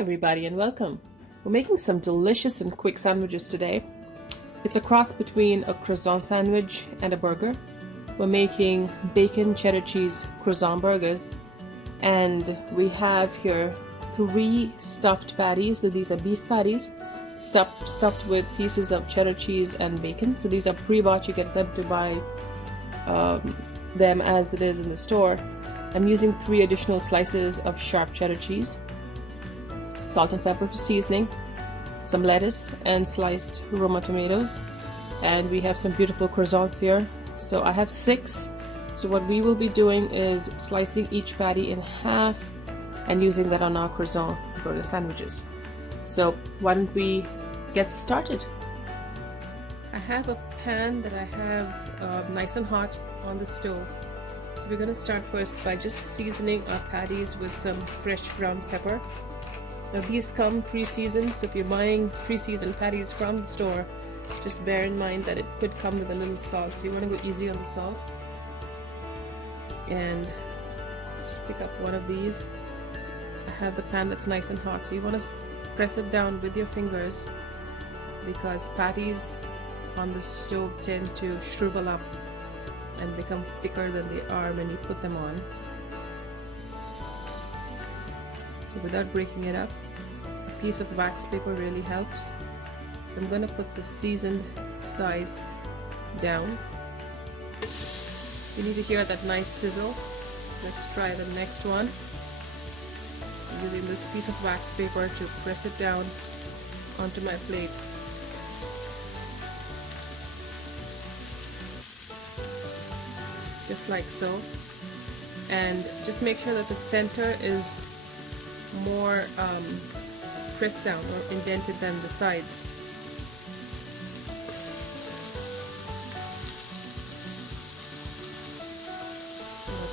everybody and welcome. We're making some delicious and quick sandwiches today. It's a cross between a croissant sandwich and a burger. We're making bacon cheddar cheese croissant burgers, and we have here 3 stuffed patties. So these are beef patties stuffed with pieces of cheddar cheese and bacon. So these are pre-bought. You get them to buy them as it is in the store. I'm using 3 additional slices of sharp cheddar cheese, salt and pepper for seasoning, some lettuce and sliced Roma tomatoes, and we have some beautiful croissants here. So I have 6. So what we will be doing is slicing each patty in half and using that on our croissant burger sandwiches. So why don't we get started? I have a pan that I have nice and hot on the stove. So we're going to start first by just seasoning our patties with some fresh ground pepper. Now these come pre-seasoned, so if you're buying pre-seasoned patties from the store, just bear in mind that it could come with a little salt, so you want to go easy on the salt. And just pick up one of these. I have the pan that's nice and hot, so you want to press it down with your fingers because patties on the stove tend to shrivel up and become thicker than they are when you put them on. So without breaking it up, a piece of wax paper really helps. So I'm going to put the seasoned side down. You need to hear that nice sizzle. Let's try the next one. I'm using this piece of wax paper to press it down onto my plate. Just like so. And just make sure that the center is more pressed down or indented than the sides.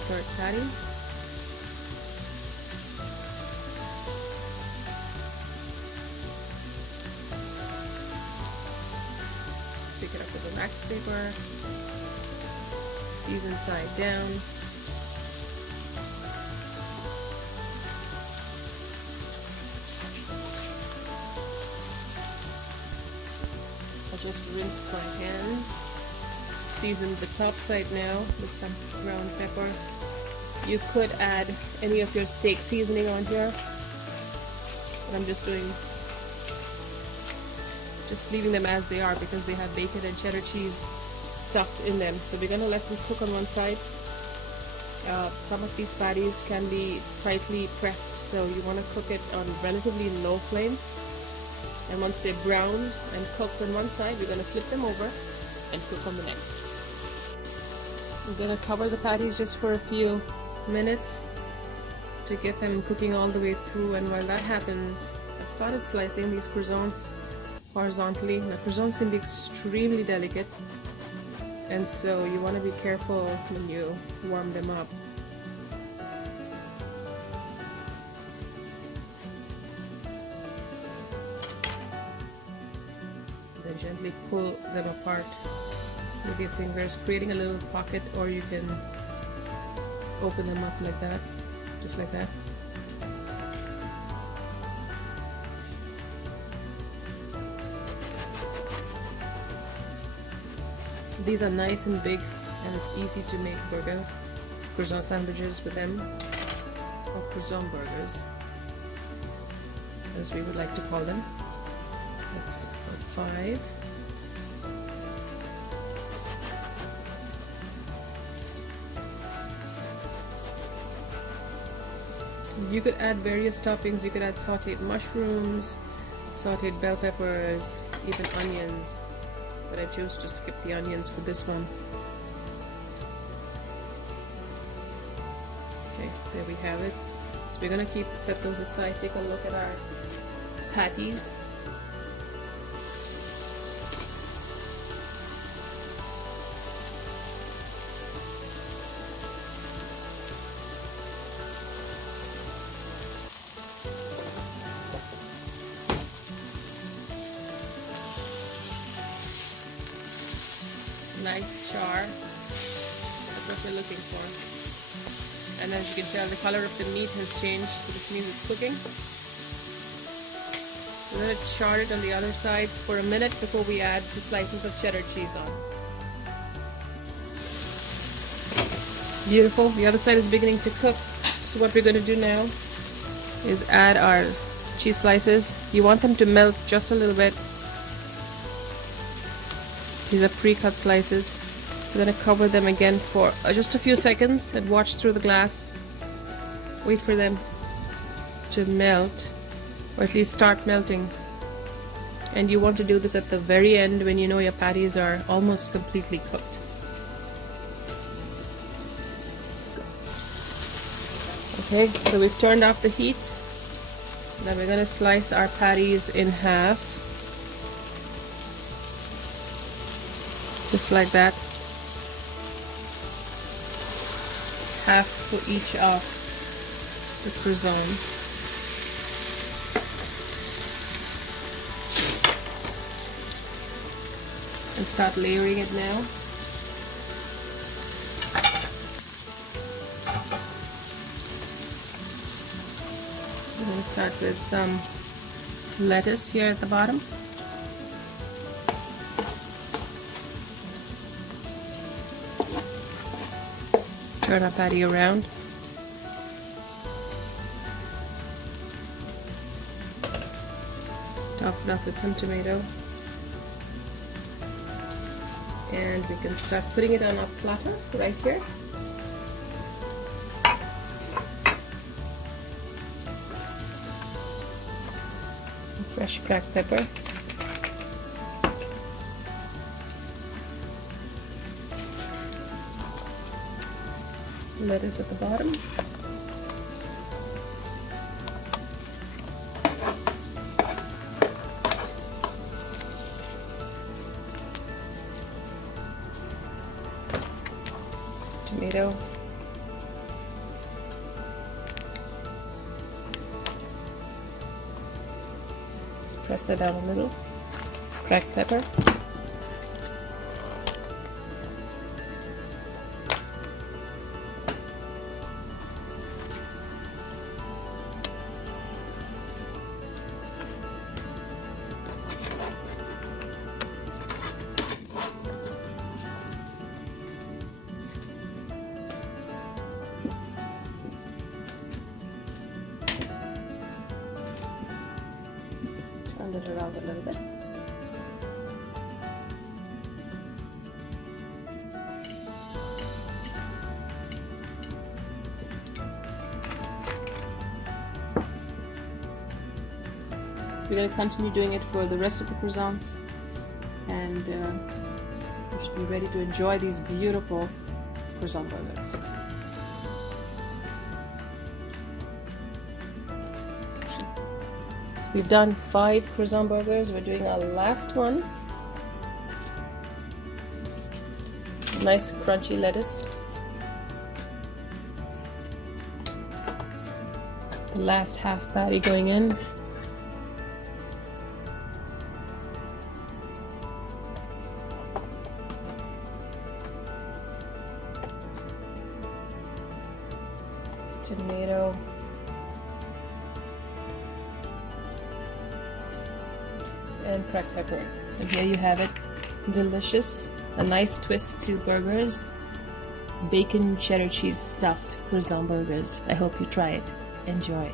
Third patty. Pick it up with the wax paper. Season side down. Just rinsed my hands. Seasoned the top side now with some ground pepper. You could add any of your steak seasoning on here, but I'm just leaving them as they are because they have bacon and cheddar cheese stuffed in them. So we're gonna let them cook on one side. Some of these patties can be tightly pressed, so you want to cook it on relatively low flame. And once they're browned and cooked on one side, we're going to flip them over and cook on the next. I'm going to cover the patties just for a few minutes to get them cooking all the way through. And while that happens, I've started slicing these croissants horizontally. Now croissants can be extremely delicate, and so you want to be careful when you warm them up. Then gently pull them apart with your fingers, creating a little pocket, or you can open them up like that, just like that. These are nice and big, and it's easy to make croissant sandwiches with them, or croissant burgers, as we would like to call them. That's 5. You could add various toppings. You could add sauteed mushrooms, sauteed bell peppers, even onions, but I chose to skip the onions for this one. Okay, there we have it. So we're going to set those aside. Take a look at our patties. Nice char. That's what we're looking for. And as you can tell, the color of the meat has changed, so this means it's cooking. We're going to char it on the other side for a minute before we add the slices of cheddar cheese on. Beautiful. The other side is beginning to cook. So what we're going to do now is add our cheese slices. You want them to melt just a little bit. These are pre-cut slices. So we're going to cover them again for just a few seconds and watch through the glass. Wait for them to melt, or at least start melting. And you want to do this at the very end when you know your patties are almost completely cooked. Okay, so we've turned off the heat. Now we're going to slice our patties in half. Just like that. Half to each of the croissant. And start layering it now. We're going to start with some lettuce here at the bottom. Turn our patty around. Top it off with some tomato. And we can start putting it on our platter right here. Some fresh cracked pepper. Lettuce at the bottom. Tomato. Just press that down a little. Cracked pepper. Turn it around a little bit. So we're going to continue doing it for the rest of the croissants, and you should be ready to enjoy these beautiful croissant burgers. We've done 5 croissant burgers. We're doing our last one. Nice crunchy lettuce. The last half patty going in. Tomato. And cracked pepper. And here you have it. Delicious. A nice twist to burgers. Bacon cheddar cheese stuffed croissant burgers. I hope you try it. Enjoy.